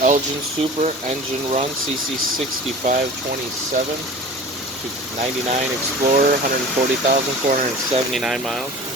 Elgin Super engine run CC6527 to 99 Explorer, 140,479 miles.